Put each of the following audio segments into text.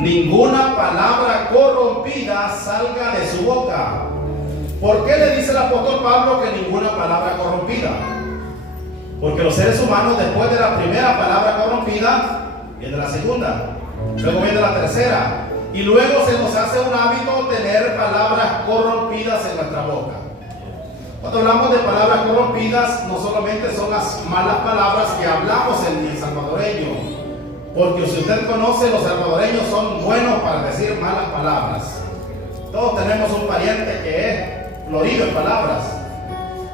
ninguna palabra corrompida salga de su boca. ¿Por qué le dice el apóstol Pablo que ninguna palabra corrompida? Porque los seres humanos, después de la primera palabra corrompida, viene la segunda, luego viene la tercera, y luego se nos hace un hábito tener palabras corrompidas en nuestra boca. Cuando hablamos de palabras corrompidas, no solamente son las malas palabras que hablamos en el salvadoreño, porque si usted conoce, los salvadoreños son buenos para decir malas palabras. Todos tenemos un pariente que es florido en palabras,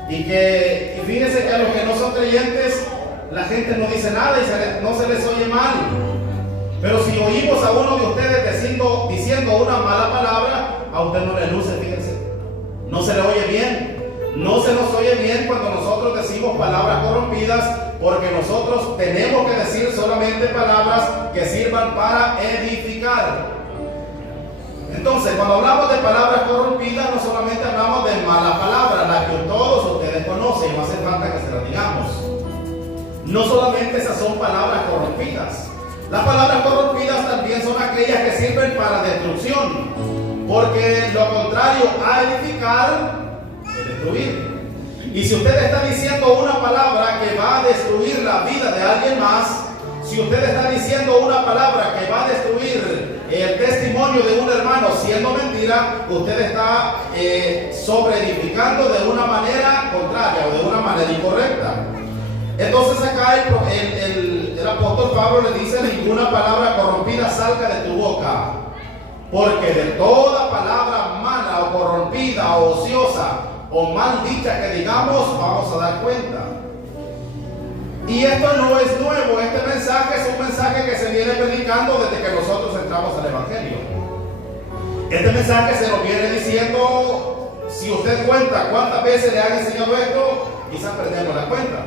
y fíjense que a los que no son creyentes, la gente no dice nada y no se les oye mal. Pero si oímos a uno de ustedes diciendo una mala palabra, a usted no le luce, fíjense, no se le oye bien. No se nos oye bien cuando nosotros decimos palabras corrompidas, porque nosotros tenemos que decir solamente palabras que sirvan para edificar. Entonces, cuando hablamos de palabras corrompidas, no solamente hablamos de malas palabras, las que todos ustedes conocen, no hace falta que se las digamos. No solamente esas son palabras corrompidas. Las palabras corrompidas también son aquellas que sirven para destrucción, porque lo contrario a edificar, destruir. Y si usted está diciendo una palabra que va a destruir la vida de alguien más, si usted está diciendo una palabra que va a destruir el testimonio de un hermano siendo mentira, usted está sobreedificando de una manera contraria o de una manera incorrecta. Entonces acá el apóstol Pablo le dice: ninguna palabra corrompida salga de tu boca, porque de toda palabra mala o corrompida o ociosa o mal dicha que digamos, vamos a dar cuenta. Y esto no es nuevo. Este mensaje es un mensaje que se viene predicando desde que nosotros entramos al Evangelio. Este mensaje se nos viene diciendo, si usted cuenta cuántas veces le han enseñado esto, quizás perdemos la cuenta,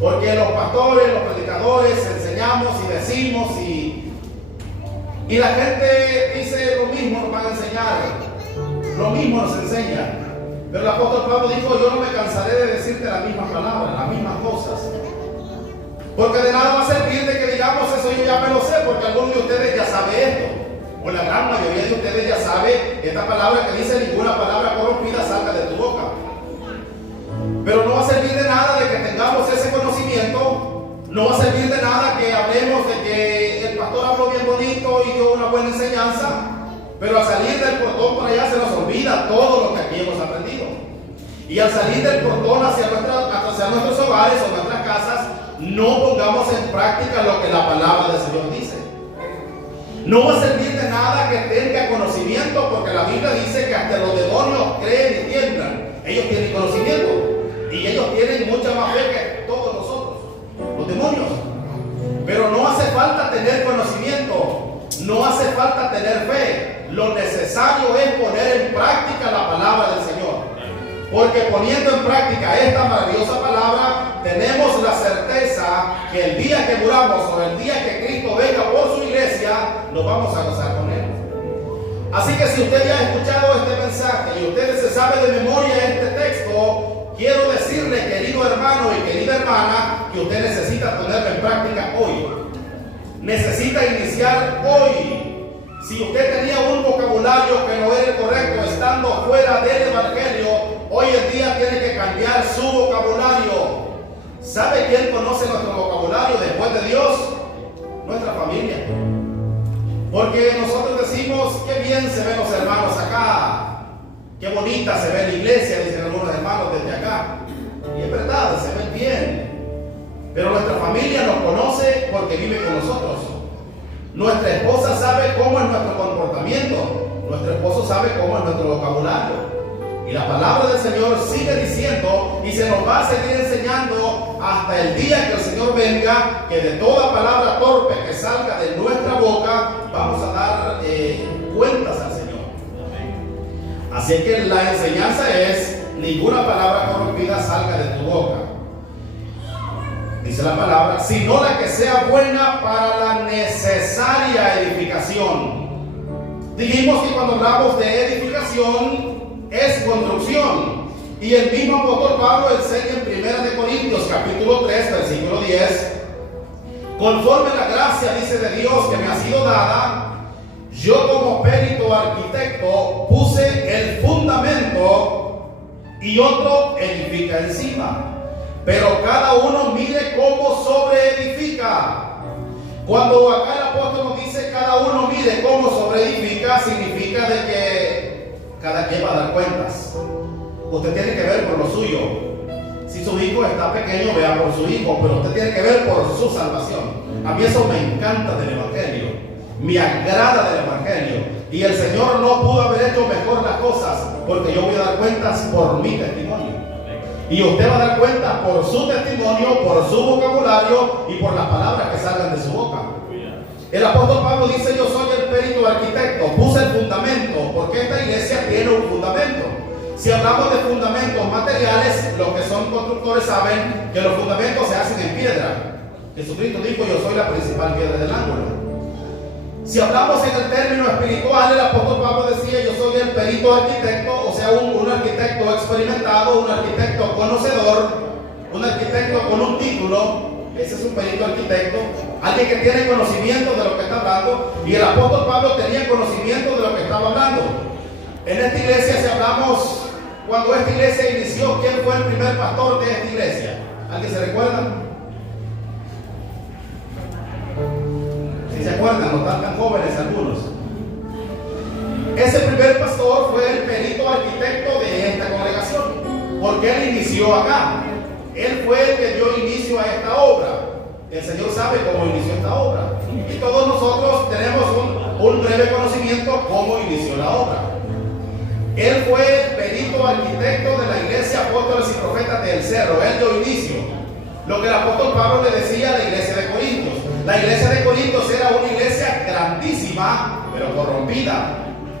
porque los pastores, los predicadores enseñamos y decimos y la gente dice lo mismo, nos van a enseñar, lo mismo nos enseña. Pero el apóstol Pablo dijo: yo no me cansaré de decirte las mismas palabras, las mismas cosas, porque de nada va a servir de que digamos eso yo ya me lo sé, porque algunos de ustedes ya sabe esto, o la gran mayoría de ustedes ya sabe esta palabra que dice: ninguna palabra corrompida salga de tu boca. Pero no va a servir de nada de que tengamos ese conocimiento, no va a servir de nada que hablemos de que el pastor habló bien bonito y dio una buena enseñanza, pero al salir del portón por allá se nos olvida todo lo que aquí hemos aprendido. Y al salir del portón hacia nuestros hogares o nuestras casas, no pongamos en práctica lo que la palabra del Señor dice. No va a servir de nada que tenga conocimiento, porque la Biblia dice que hasta los demonios creen y tiemblan. Ellos tienen conocimiento y ellos tienen mucha más fe que todos nosotros, los demonios. Pero no hace falta tener conocimiento, no hace falta tener fe. Lo necesario es poner en práctica la palabra del Señor, porque poniendo en práctica esta maravillosa palabra, tenemos la certeza que el día que muramos o el día que Cristo venga por su iglesia, nos vamos a gozar con Él. Así que si usted ya ha escuchado este mensaje y usted se sabe de memoria este texto, quiero decirle, querido hermano y querida hermana, que usted necesita ponerlo en práctica hoy. Necesita iniciar hoy. Si usted tenía un vocabulario que no era el correcto estando fuera del Evangelio, hoy en día tiene que cambiar su vocabulario. ¿Sabe quién conoce nuestro vocabulario después de Dios? Nuestra familia. Porque nosotros decimos: qué bien se ven los hermanos acá, qué bonita se ve la iglesia, dicen algunos hermanos desde acá. Y es verdad, se ven bien. Pero nuestra familia nos conoce porque vive con nosotros. Nuestra esposa sabe cómo es nuestro comportamiento. Nuestro esposo sabe cómo es nuestro vocabulario. Y la palabra del Señor sigue diciendo, y se nos va a seguir enseñando hasta el día que el Señor venga, que de toda palabra torpe que salga de nuestra boca, vamos a dar cuentas al Señor. Así que la enseñanza es: ninguna palabra corrompida salga de tu boca. Dice la palabra, sino la que sea buena para la necesaria edificación. Dijimos que cuando hablamos de edificación es construcción. Y el mismo apóstol Pablo enseña en 1 Corintios capítulo 3, versículo 10: conforme la gracia, dice, de Dios que me ha sido dada, yo como perito arquitecto puse el fundamento y otro edifica encima. Pero cada uno mire cómo sobreedifica. Cuando acá el apóstol nos dice cada uno mire cómo sobreedifica, significa de que cada quien va a dar cuentas. Usted tiene que ver por lo suyo. Si su hijo está pequeño, vea por su hijo, pero usted tiene que ver por su salvación. A mí eso me encanta del Evangelio, me agrada del Evangelio. Y el Señor no pudo haber hecho mejor las cosas, porque yo voy a dar cuentas por mi testimonio. Y usted va a dar cuenta por su testimonio, por su vocabulario y por las palabras que salgan de su boca. El apóstol Pablo dice: yo soy el perito arquitecto, puse el fundamento, porque esta iglesia tiene un fundamento. Si hablamos de fundamentos materiales, los que son constructores saben que los fundamentos se hacen en piedra. Jesucristo dijo: yo soy la principal piedra del ángulo. Si hablamos en el término espiritual, el apóstol Pablo decía: yo soy el perito arquitecto, o sea, un arquitecto experimentado, un arquitecto conocedor, un arquitecto con un título. Ese es un perito arquitecto, alguien que tiene conocimiento de lo que está hablando. Y el apóstol Pablo tenía conocimiento de lo que estaba hablando. En esta iglesia, si hablamos, cuando esta iglesia inició, ¿quién fue el primer pastor de esta iglesia? ¿Alguien se recuerda? Si se acuerdan, no están tan jóvenes algunos. Ese primer pastor fue el perito arquitecto de esta congregación, porque él inició acá. Él fue el que dio inicio a esta obra. El Señor sabe cómo inició esta obra. Y todos nosotros tenemos un breve conocimiento cómo inició la obra. Él fue el perito arquitecto de la iglesia Apóstoles y Profetas del Cerro. Él dio inicio. Lo que el apóstol Pablo le decía a la iglesia de Corintios. La iglesia de Corintios era una iglesia grandísima, pero corrompida,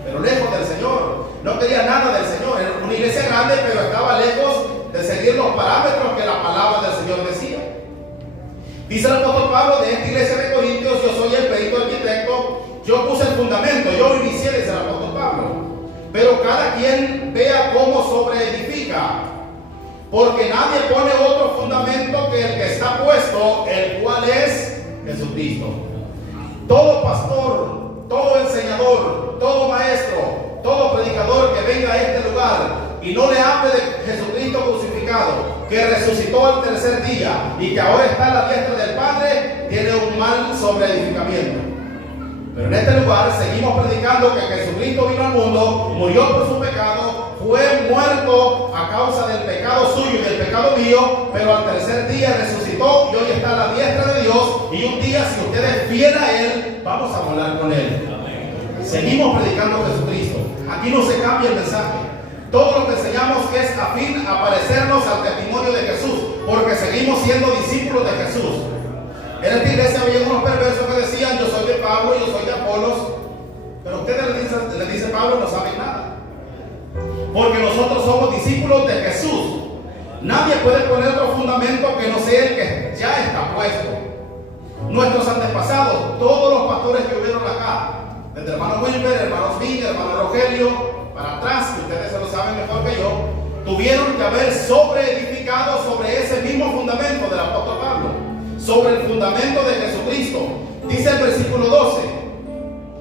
pero lejos del Señor. No quería nada del Señor. Era una iglesia grande, pero estaba lejos de seguir los parámetros que la palabra del Señor decía. Dice el apóstol Pablo de esta iglesia de Corintios: yo soy el perito arquitecto, yo puse el fundamento, yo inicié, dice el apóstol Pablo. Pero cada quien vea cómo sobreedifica, porque nadie pone otro fundamento que el que está puesto, el cual es Jesucristo. Todo pastor, todo enseñador, todo maestro, todo predicador que venga a este lugar y no le hable de Jesucristo crucificado, que resucitó al tercer día y que ahora está a la diestra del Padre, tiene un mal sobreedificamiento. Pero en este lugar seguimos predicando que Jesucristo vino al mundo, murió por su pecado, fue muerto a causa del pecado suyo y del pecado mío, pero al tercer día resucitó y hoy está a la diestra de Dios. Y un día, si usted es fiel a Él, vamos a morar con Él. Seguimos predicando a Jesucristo. Aquí no se cambia el mensaje. Todo lo que enseñamos es afín a parecernos al testimonio de Jesús, porque seguimos siendo discípulos de Jesús. En esta iglesia había unos perversos que decían: yo soy de Pablo, yo soy de Apolos, pero ustedes le dice Pablo, no saben nada, porque nosotros somos discípulos de Jesús. Nadie puede poner otro fundamento que no sea el que ya está puesto. Nuestros antepasados, todos los pastores que hubieron acá, desde hermano Wilber, hermano Smith, hermano Rogelio, para atrás, que ustedes se lo saben mejor que yo, tuvieron que haber sobreedificado sobre ese mismo fundamento del apóstol Pablo, sobre el fundamento de Jesucristo. Dice el versículo 12: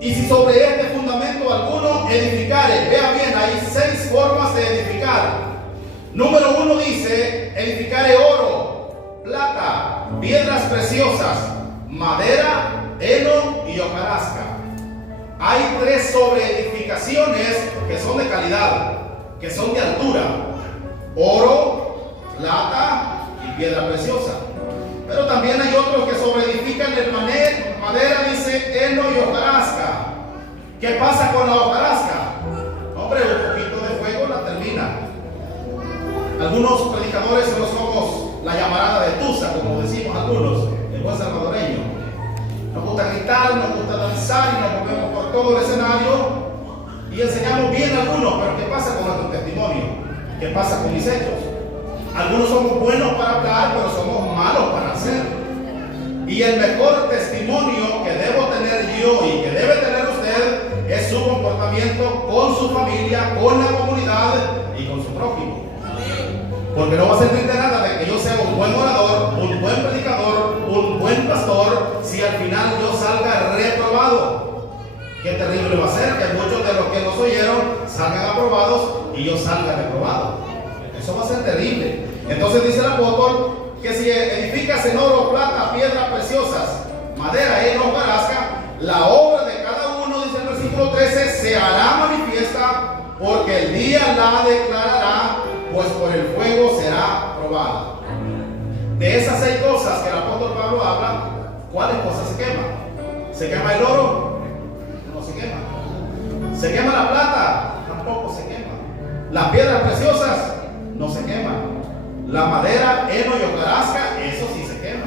y si sobre este fundamento alguno edificare, vea bien, hay 6 formas de edificar. Número 1 dice: edificare oro, plata, piedras preciosas, madera, heno y hojarasca. Hay 3 sobreedificaciones que son de calidad, que son de altura: oro, plata y piedra preciosa. Pero también hay otros que sobreedifican en madera, dice heno y hojarasca. ¿Qué pasa con la hojarasca? Hombre, un poquito de fuego la termina. Algunos predicadores no somos la llamarada de Tusa, como decimos algunos, el buen salvadoreño. Nos gusta gritar, nos gusta danzar y nos movemos por todo el escenario y enseñamos bien a algunos, pero ¿qué pasa con nuestro testimonio? ¿Qué pasa con mis hechos? Algunos somos buenos para hablar, pero somos malos para hacer. Y el mejor testimonio que debo tener yo y que debe tener usted es su comportamiento con su familia, con la comunidad y con su prójimo. Porque no va a servir de nada de que yo sea un buen orador, un buen predicador, un buen pastor, si al final yo salga reprobado. Qué terrible va a ser que muchos de los que nos oyeron salgan aprobados y yo salga reprobado. Eso va a ser terrible. Entonces dice el apóstol que si edificas en oro, plata, piedras preciosas, madera y hojarasca, la obra de cada uno, dice el versículo 13, se hará manifiesta, porque el día la declarará, pues por el fuego será probada. De esas 6 cosas que el apóstol Pablo habla, ¿cuáles cosas se queman? ¿Se quema el oro? No se quema. ¿Se quema la plata? Tampoco se quema. Las piedras preciosas no se queman. La madera, heno y hojarasca, eso sí se quema.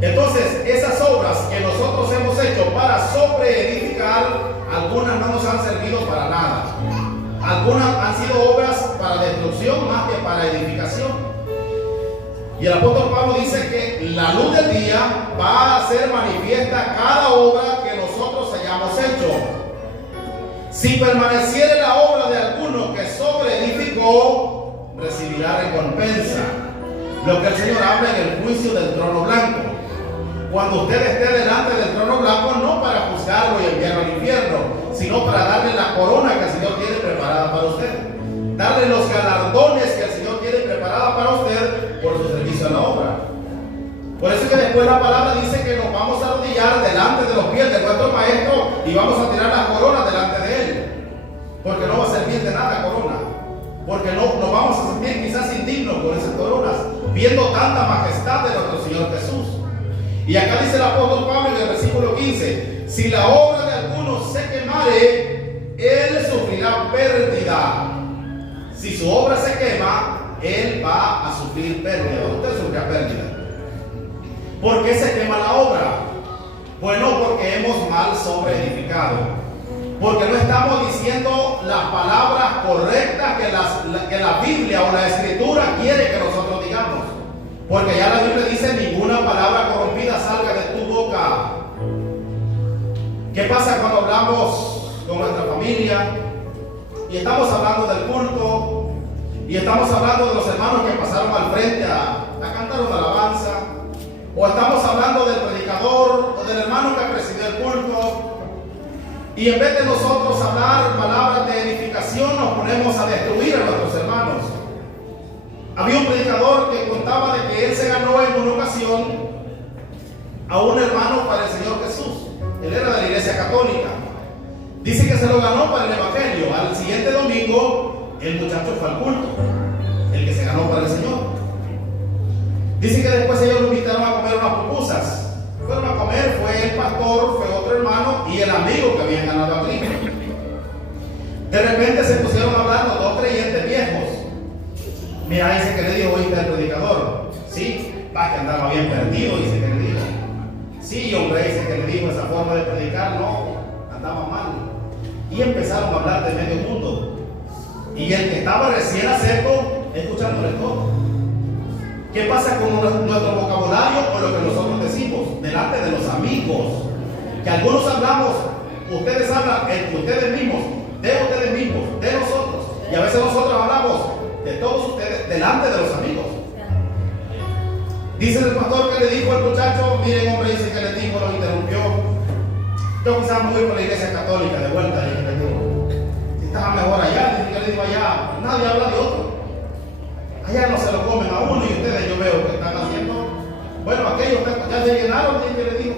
Entonces, esas obras que nosotros hemos hecho para sobreedificar, algunas no nos han servido para nada. Algunas han sido obras para destrucción más que para edificación. Y el apóstol Pablo dice que la luz del día va a hacer manifiesta cada obra que nosotros hayamos hecho. Si permaneciere la obra de alguno que sobreedificó, recibirá recompensa. Lo que el Señor habla en el juicio del trono blanco. Cuando usted esté delante del trono blanco, no para juzgarlo y enviarlo al infierno, sino para darle la corona que el Señor tiene preparada para usted. Darle los galardones que el Señor tiene preparada para usted por su servicio a la obra. Por eso es que después la palabra dice que nos vamos a arrodillar delante de los pies de nuestro maestro y vamos a tirar la corona delante de él. Porque no va a servir de nada corona. Porque no nos vamos a sentir quizás indignos con esas coronas, viendo tanta majestad de nuestro Señor Jesús. Y acá dice el apóstol Pablo en el versículo 15: si la obra de alguno se quemare, él sufrirá pérdida. Si su obra se quema, él va a sufrir pérdida. Usted sufrirá pérdida. ¿Por qué se quema la obra? Bueno, porque hemos mal sobreedificado. Porque no estamos diciendo las palabras correctas que la Biblia o la Escritura quiere que nosotros digamos. Porque ya la Biblia dice: ninguna palabra corrompida salga de tu boca. ¿Qué pasa cuando hablamos con nuestra familia y estamos hablando del culto y estamos hablando de los hermanos que pasaron al frente a cantar una alabanza, o estamos hablando del predicador o del hermano que presidió el culto, y en vez de nosotros hablar palabras de edificación nos ponemos a destruir a nuestros hermanos? Había un predicador que contaba de que él se ganó en una ocasión a un hermano para el Señor Jesús. Él era de la iglesia católica. Dice que se lo ganó para el evangelio. Al siguiente domingo el muchacho fue al culto, el que se ganó para el Señor. Dice que después ellos lo invitaron a comer unas pupusas. Fueron a comer, fue el pastor, fue otro hermano y el amigo que habían ganado a Cristo. De repente se pusieron a hablar los 2 creyentes viejos. Mira, dice que le dijo: ¿oíste al predicador? Sí, va, que andaba bien perdido, dice que le dijo. Sí, hombre, dice que le dijo: esa forma de predicar, no, andaba mal. Y empezaron a hablar de medio mundo. Y el que estaba recién acerco, escuchándole todo. ¿Qué pasa con nuestro vocabulario o lo que nosotros decimos delante de los amigos? Que algunos hablamos, ustedes hablan entre ustedes mismos, de nosotros. Y a veces nosotros hablamos de todos ustedes delante de los amigos. Dice el pastor que le dijo al muchacho: miren, hombre, dice que le dijo, lo interrumpió. Yo quizás me voy por la iglesia católica de vuelta. Y le digo: si estaba mejor allá, dice que le digo allá, nadie habla de otro. Allá no se lo comen a uno y ustedes yo veo que están haciendo. Bueno, aquellos ya se llenaron, dice que le digo,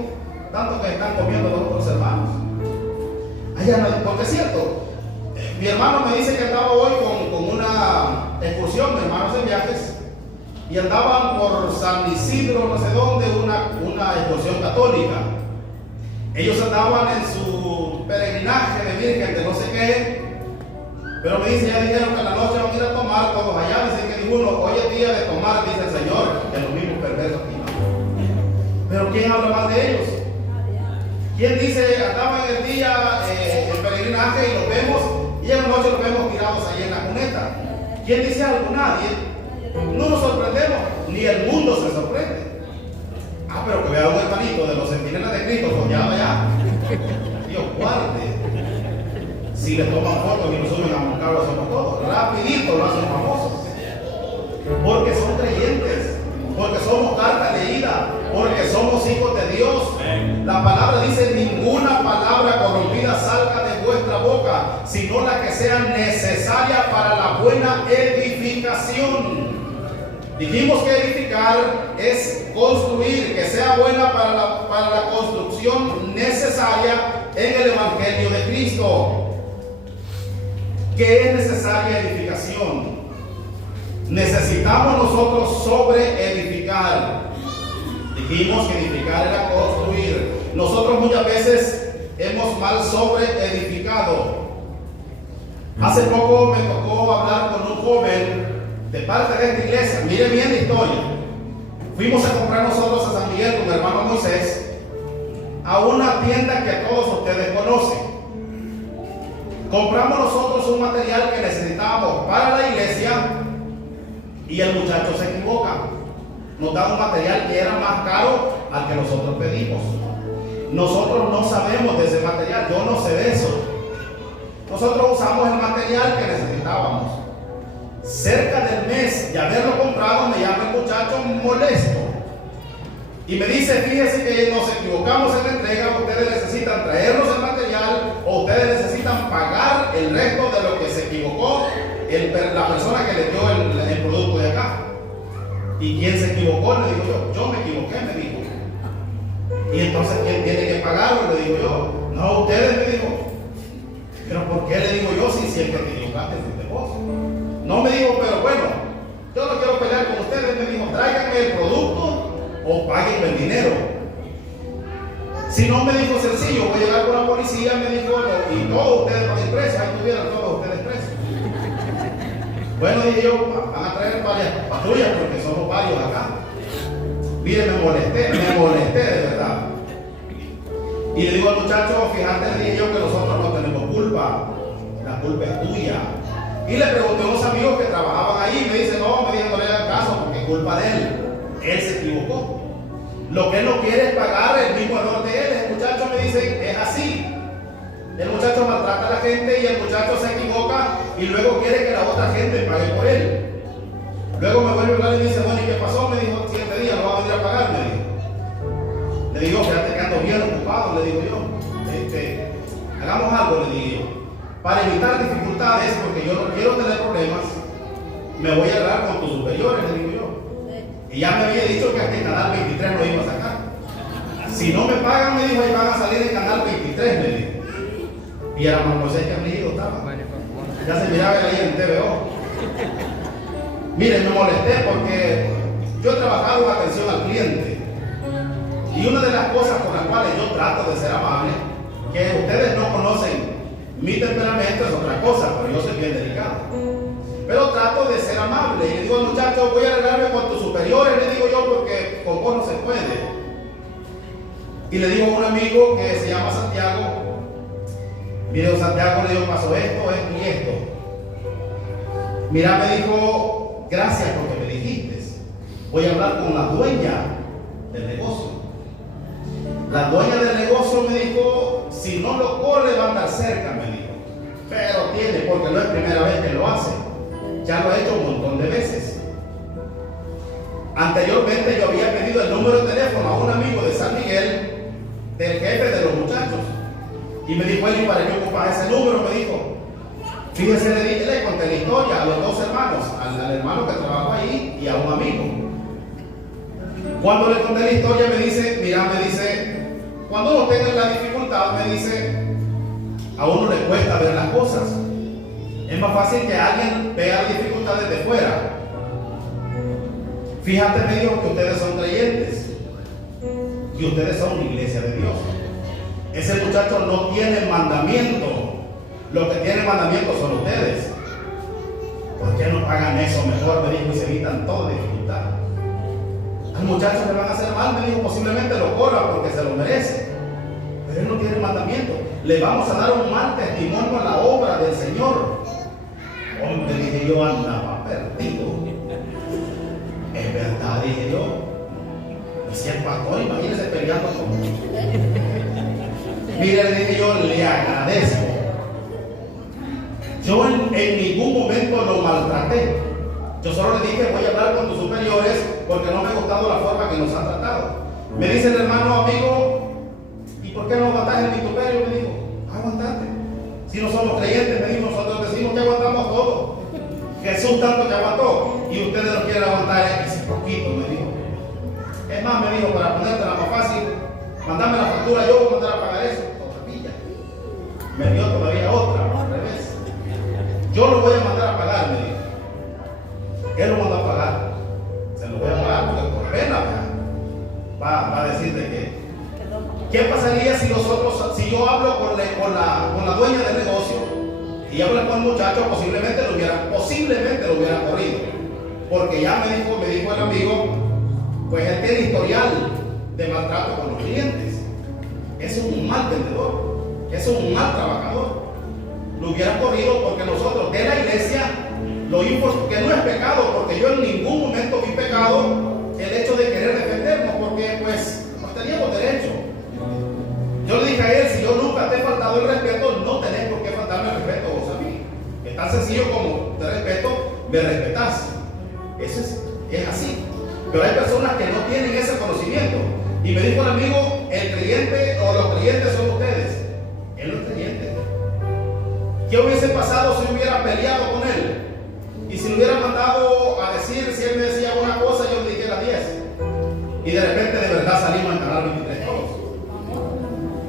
tanto que están comiendo los otros hermanos. Allá no, porque es cierto. Mi hermano me dice que andaba hoy con una excursión, mis hermanos en viajes, y andaban por San Isidro, no sé dónde, una excursión católica. Ellos andaban en su peregrinaje de virgen de no sé qué, pero me dice, ya dijeron que en la noche van a ir a tomar todos allá. Dicen que ninguno, hoy es día de tomar, dice el Señor, que los mismos perversos aquí no. Pero ¿quién habla mal de ellos? ¿Quién dice, andaban en el día en peregrinaje y los vemos, y en la noche los vemos tirados ahí en la cuneta? ¿Quién dice algo? Nadie. No nos sorprendemos, ni el mundo se sorprende. Ah, pero que vea un hermanito de los centinelas de Cristo soñado allá. Dios guarde. Si les toman fotos y lo suben a un carro, hacemos todo. Rapidito lo hacen famosos. Porque son creyentes, porque somos carta leída, porque somos hijos de Dios. La palabra dice: ninguna palabra corrompida sino la que sea necesaria para la buena edificación. Dijimos que edificar es construir, que sea buena para la construcción necesaria en el Evangelio de Cristo. ¿Qué es necesaria edificación? Necesitamos nosotros sobre edificar. Dijimos que edificar era construir. Nosotros muchas veces hemos mal sobre edificado. Hace poco me tocó hablar con un joven de parte de esta iglesia. Mire bien la historia. Fuimos a comprar nosotros a San Miguel con mi hermano Moisés a una tienda que todos ustedes conocen. Compramos nosotros un material que necesitábamos para la iglesia y el muchacho se equivoca. Nos da un material que era más caro al que nosotros pedimos. Nosotros no sabemos de ese material, yo no sé de eso. Nosotros usamos el material que necesitábamos. Cerca del mes de haberlo comprado, me llama el muchacho molesto y me dice: fíjese que nos equivocamos en la entrega, ustedes necesitan traernos el material o ustedes necesitan pagar el resto de lo que se equivocó la persona que le dio el producto de acá. ¿Y quién se equivocó? Le digo yo me equivoqué, me dijo. Y entonces, ¿quién tiene que pagarlo? Le digo yo. No, ustedes, me dijo. Pero ¿por qué le digo yo si el que te equivocaste fuiste vos? No, me dijo, pero bueno, yo no quiero pelear con ustedes. Me dijo, tráiganme el producto o paguen el dinero. Si no, me dijo, sencillo, voy a llegar con la policía, me dijo, y todos ustedes van a ir presos, ahí tuvieran todos ustedes presos. Bueno, dije yo, van a traer varias patrullas porque somos varios acá. Mire, me molesté de verdad. Y le digo al muchacho, fíjate, le dije yo que nosotros no tenemos culpa, la culpa es tuya. Y le pregunté a unos amigos que trabajaban ahí, me dicen, no, me dijeron, no le hagan caso porque es culpa de él se equivocó. Lo que él no quiere es pagar el mismo error de él. El muchacho me dice, es así. El muchacho maltrata a la gente y el muchacho se equivoca y luego quiere que la otra gente pague por él. Luego me vuelve a hablar y me dice, bueno, ¿y qué pasó? Me dijo, 7 días, no va a venir a pagar, me dijo. Le digo, fíjate que ando bien ocupado, le digo yo. Hagamos algo, le digo yo. Para evitar dificultades, porque yo no quiero tener problemas, me voy a hablar con tus superiores, le digo yo. Y ya me había dicho que hasta el canal 23 no iba a sacar. Si no me pagan, me dijo, ahí van a salir en canal 23, me dijo. Y era más Moisés que afligido estaba. Ya se miraba ahí en TVO. Miren, me molesté porque yo he trabajado en atención al cliente. Y una de las cosas con las cuales yo trato de ser amable, que ustedes no conocen mi temperamento, es otra cosa, pero yo soy bien delicado. Pero trato de ser amable. Y le digo al muchacho, voy a arreglarme con tus superiores, le digo yo, porque con vos no se puede. Y le digo a un amigo que se llama Santiago, mire, Santiago, le digo, pasó esto y esto. Mira, me dijo, gracias porque me dijiste. Voy a hablar con la dueña del negocio. La dueña del negocio me dijo, si no lo corre va a andar cerca, me dijo. Pero tiene, porque no es primera vez que lo hace. Ya lo he hecho un montón de veces. Anteriormente yo había pedido el número de teléfono a un amigo de San Miguel, del jefe de los muchachos. Y me dijo, ¿y para qué ocupas ese número? Me dijo. Fíjese, le conté la historia a los dos hermanos, al hermano que trabajó ahí y a un amigo. Cuando le conté la historia me dice, mira, me dice, cuando uno tenga la dificultad, me dice, a uno le cuesta ver las cosas. Es más fácil que alguien vea la dificultad desde fuera. Fíjate, me dijo que ustedes son creyentes y ustedes son una iglesia de Dios. Ese muchacho no tiene mandamiento. Los que tienen mandamiento son ustedes. ¿Por qué no pagan eso mejor? Me dijo, y se evitan toda dificultad. Al muchacho le van a hacer mal, me dijo, posiblemente lo corra porque se lo merece. Pero él no tiene mandamiento. Le vamos a dar un mal testimonio a la obra del Señor. Hombre, dije yo, andaba perdido. Es verdad, dije yo. Y si el pastor, imagínese peleando conmigo. Mire, le dije yo, le agradezco. Yo en ningún momento lo maltraté. Yo solo le dije, voy a hablar con tus superiores porque no me ha gustado la forma que nos han tratado. Me dice el hermano amigo, ¿y por qué no aguantas el vituperio? Me dijo, aguantate. Si no somos creyentes, me y ustedes lo quieren aguantar ese poquito, me dijo. Es más, me dijo, para ponértela más fácil, mandame la factura, yo voy a mandar a pagar eso. Otra pilla. Me dio todavía otra, al revés. Yo lo voy a mandar a pagar, me dijo. Él lo mandó a pagar. Se lo voy a pagar porque por pena va a decir de que. ¿Qué pasaría si yo hablo con la dueña del negocio y hablo con el muchacho? Posiblemente lo hubiera corrido. Porque ya me dijo el amigo, pues él tiene historial de maltrato con los clientes. Es un mal vendedor, es un mal trabajador. Lo hubiera corrido porque nosotros de la iglesia lo vimos que no es pecado, porque yo en ningún momento vi pecado el hecho de querer defendernos, porque pues nos teníamos derecho. Yo le dije a él, si yo nunca te he faltado el respeto, no tenés por qué faltarme el respeto vos a mí. Es tan sencillo como te respeto, me respetás. Eso es así. Pero hay personas que no tienen ese conocimiento. Y me dijo el amigo, el creyente o los creyentes son ustedes. Él no es creyente. ¿Qué hubiese pasado si hubiera peleado con él? Y si le hubiera mandado a decir, si él me decía una cosa, yo le dijera 10. Y de repente de verdad salimos en Canal 23 todos.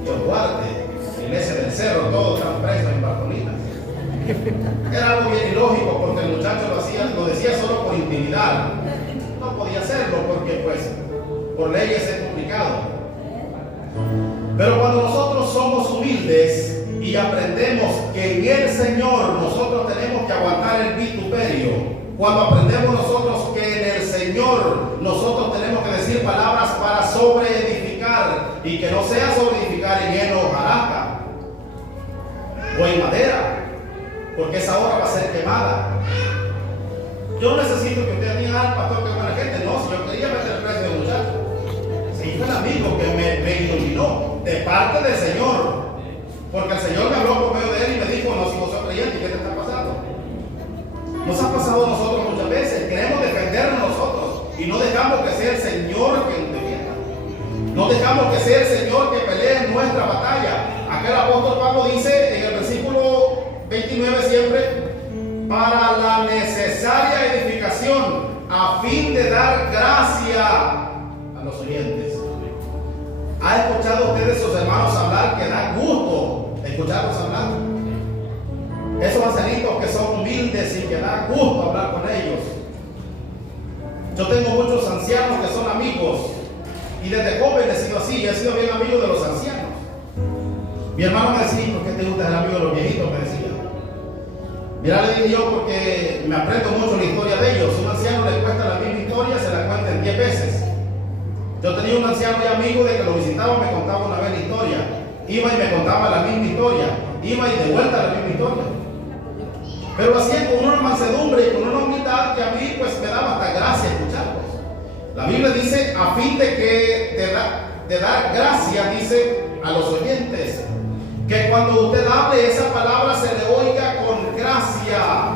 Dios guarde, iglesia del cerro, todos están presos en Bartolinas. Era algo bien ilógico porque el muchacho lo decía solo por intimidar. No podía hacerlo porque pues por leyes es complicado. Pero cuando nosotros somos humildes y aprendemos que en el Señor nosotros tenemos que aguantar el vituperio, cuando aprendemos nosotros que en el Señor nosotros tenemos que decir palabras para sobreedificar, y que no sea sobreedificar en heno o hojarasca o en madera, porque esa obra va a ser quemada. Yo no necesito que usted diga, pastor, que buena gente. No, si yo quería meter el precio de muchacho. Sí, fue el amigo que me iluminó de parte del Señor. Porque el Señor me habló por medio de él y me dijo, no, si vos sos creyente, ¿qué te está pasando? Nos ha pasado a nosotros muchas veces. Queremos defendernos nosotros y no dejamos que sea el Señor que nos defienda. No dejamos que sea el Señor que pelee en nuestra batalla. Aquel apóstol Pablo dice en el versículo 29 siempre, para la necesaria edificación, a fin de dar gracia a los oyentes. ¿Ha escuchado ustedes a sus hermanos hablar que da gusto escucharlos hablar? Esos ancianitos que son humildes y que da gusto hablar con ellos. Yo tengo muchos ancianos que son amigos y desde joven he sido así, he sido bien amigo de los ancianos. Mi hermano me decía, ¿por qué te gusta ser amigo de los viejitos? Me decía. Mira, le dije yo, porque me aprendo mucho la historia de ellos. Un anciano le cuesta la misma historia, se la cuenta en 10 veces. Yo tenía un anciano y amigo de que lo visitaba, me contaba una vez la historia. Iba y me contaba la misma historia. Iba y de vuelta la misma historia. Pero lo hacía con una mansedumbre y con una humildad que a mí pues me daba hasta gracia escucharlos. La Biblia dice, a fin de que de dar gracia, dice, a los oyentes. Que cuando usted hable esa palabra se le oiga con gracia.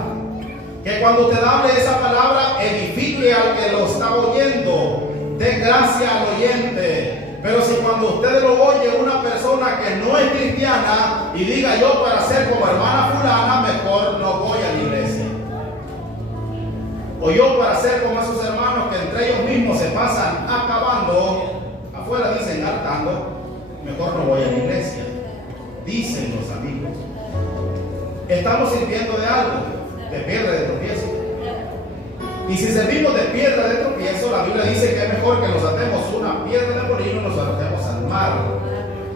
Que cuando usted hable esa palabra edifique al que lo está oyendo. Dé gracia al oyente. Pero si cuando usted lo oye una persona que no es cristiana y diga yo para ser como hermana fulana, mejor no voy a la iglesia. O yo para ser como esos hermanos que entre ellos mismos se pasan acabando, afuera dicen hartando, mejor no voy a la iglesia. Dicen los amigos. Estamos sirviendo de algo, de piedra de tropiezo. Y si servimos de piedra de tropiezo, la Biblia dice que es mejor que nos atemos una piedra de molino y nos arrojemos al mar.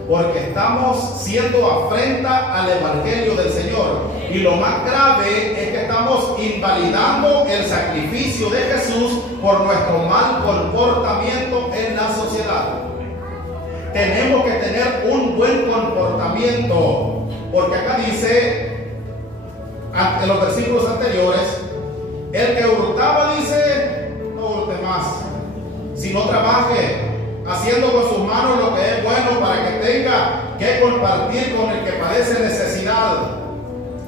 Porque estamos siendo afrenta al evangelio del Señor. Y lo más grave es que estamos invalidando el sacrificio de Jesús por nuestro mal comportamiento en la sociedad. Tenemos que tener un buen comportamiento, porque acá dice en los versículos anteriores, el que hurtaba dice, no hurte más, sino trabaje, haciendo con sus manos lo que es bueno para que tenga que compartir con el que padece necesidad.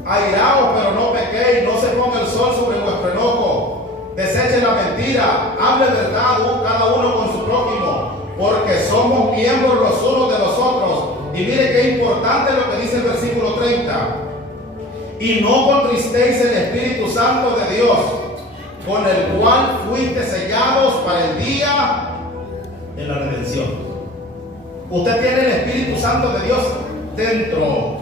Airaos, pero no pequéis, no se ponga el sol sobre vuestro enojo, desechen la mentira, hable verdad cada uno con su prójimo, porque somos miembros los unos de los otros. Y mire qué importante lo que dice el versículo 30. Y no contristéis el Espíritu Santo de Dios, con el cual fuiste sellados para el día de la redención. Usted tiene el Espíritu Santo de Dios dentro.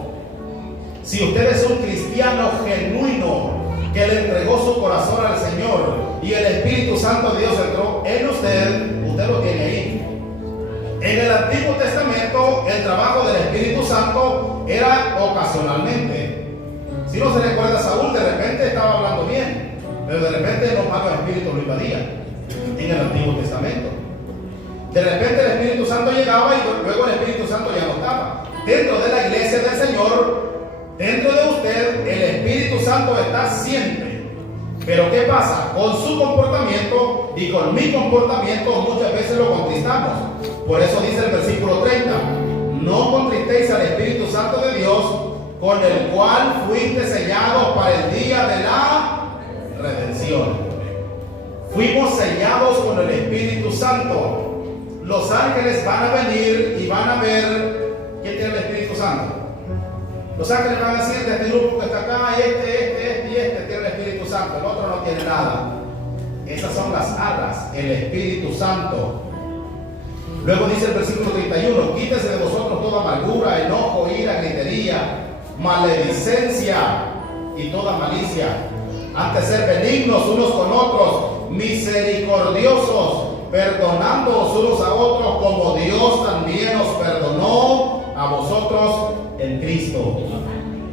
Si usted es un cristiano genuino que le entregó su corazón al Señor y el Espíritu Santo de Dios entró en usted, usted lo tiene ahí. En el Antiguo Testamento el trabajo del Espíritu Santo era ocasionalmente. Si no se recuerda, Saúl de repente estaba hablando bien, pero de repente los malos espíritus lo invadían en el Antiguo Testamento. De repente el Espíritu Santo llegaba y luego el Espíritu Santo ya no estaba. Dentro de la iglesia del Señor, dentro de usted, el Espíritu Santo está siempre. Pero ¿qué pasa? Con su comportamiento y con mi comportamiento muchas veces lo contristamos. Por eso dice el versículo 30, no contristéis al Espíritu Santo de Dios, con el cual fuiste sellados para el día de la redención. Fuimos sellados con el Espíritu Santo. Los ángeles van a venir y van a ver quién tiene el Espíritu Santo. Los ángeles van a decir de este grupo que está acá, este y este tiene el Espíritu Santo, el otro no tiene nada. Esas son las alas, el Espíritu Santo. Luego dice el versículo 31, quítese de vosotros toda amargura, enojo, ira, gritería, maledicencia y toda malicia. Antes ser benignos unos con otros, misericordiosos, perdonándoos unos a otros como Dios también os perdonó a vosotros en Cristo.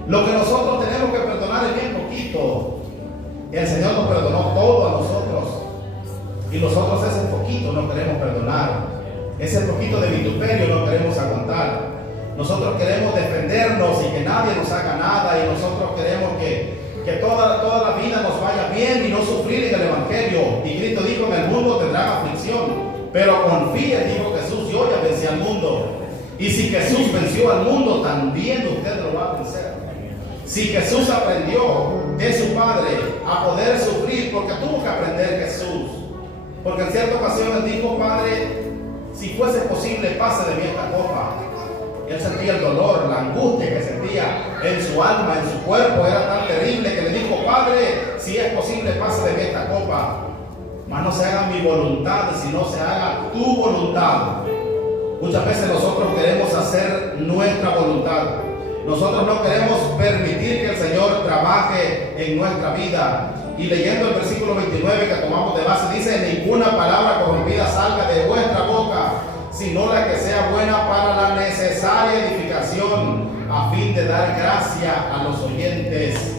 Lo que nosotros tenemos que perdonar es bien poquito. El Señor nos perdonó todo a nosotros y nosotros ese poquito no queremos perdonar. Ese poquito de vituperio no queremos aguantar. Nosotros queremos defendernos y que nadie nos haga nada, y nosotros queremos que toda la vida nos vaya bien y no sufrir en el Evangelio. Y Cristo dijo, en el mundo tendrán aflicción, pero confíe, dijo Jesús, yo ya vencí al mundo. Y si Jesús venció al mundo, también usted lo va a vencer. Si Jesús aprendió de su Padre a poder sufrir, porque tuvo que aprender Jesús, porque en cierta ocasión él dijo, Padre, si fuese posible, pase de mí esta copa. Él sentía el dolor, la angustia que sentía en su alma, en su cuerpo, era tan terrible que le dijo, Padre, si es posible, pase de mí esta copa. Mas no se haga mi voluntad, sino se haga tu voluntad. Muchas veces nosotros queremos hacer nuestra voluntad. Nosotros no queremos permitir que el Señor trabaje en nuestra vida. Y leyendo el versículo 29 que tomamos de base, dice, ninguna palabra corrompida salga de vuestra boca, sino la que sea buena para la necesaria edificación, a fin de dar gracia a los oyentes.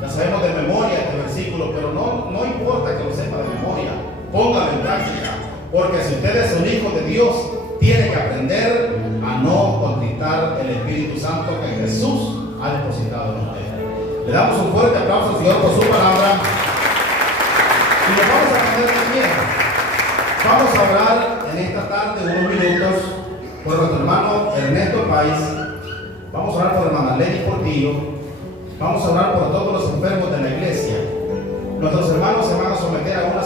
Ya sabemos de memoria este versículo, pero no importa que lo sepa de memoria, póngalo en práctica, porque si usted es un hijo de Dios, tiene que aprender a no contristar el Espíritu Santo que Jesús ha depositado en usted. Le damos un fuerte aplauso al Señor por su palabra y nos vamos a poner de pie. Vamos a orar en esta tarde unos minutos por nuestro hermano Ernesto Páez. Vamos a orar por hermana Lady Portillo. Vamos a orar por todos los enfermos de la iglesia. Nuestros hermanos se van a someter a una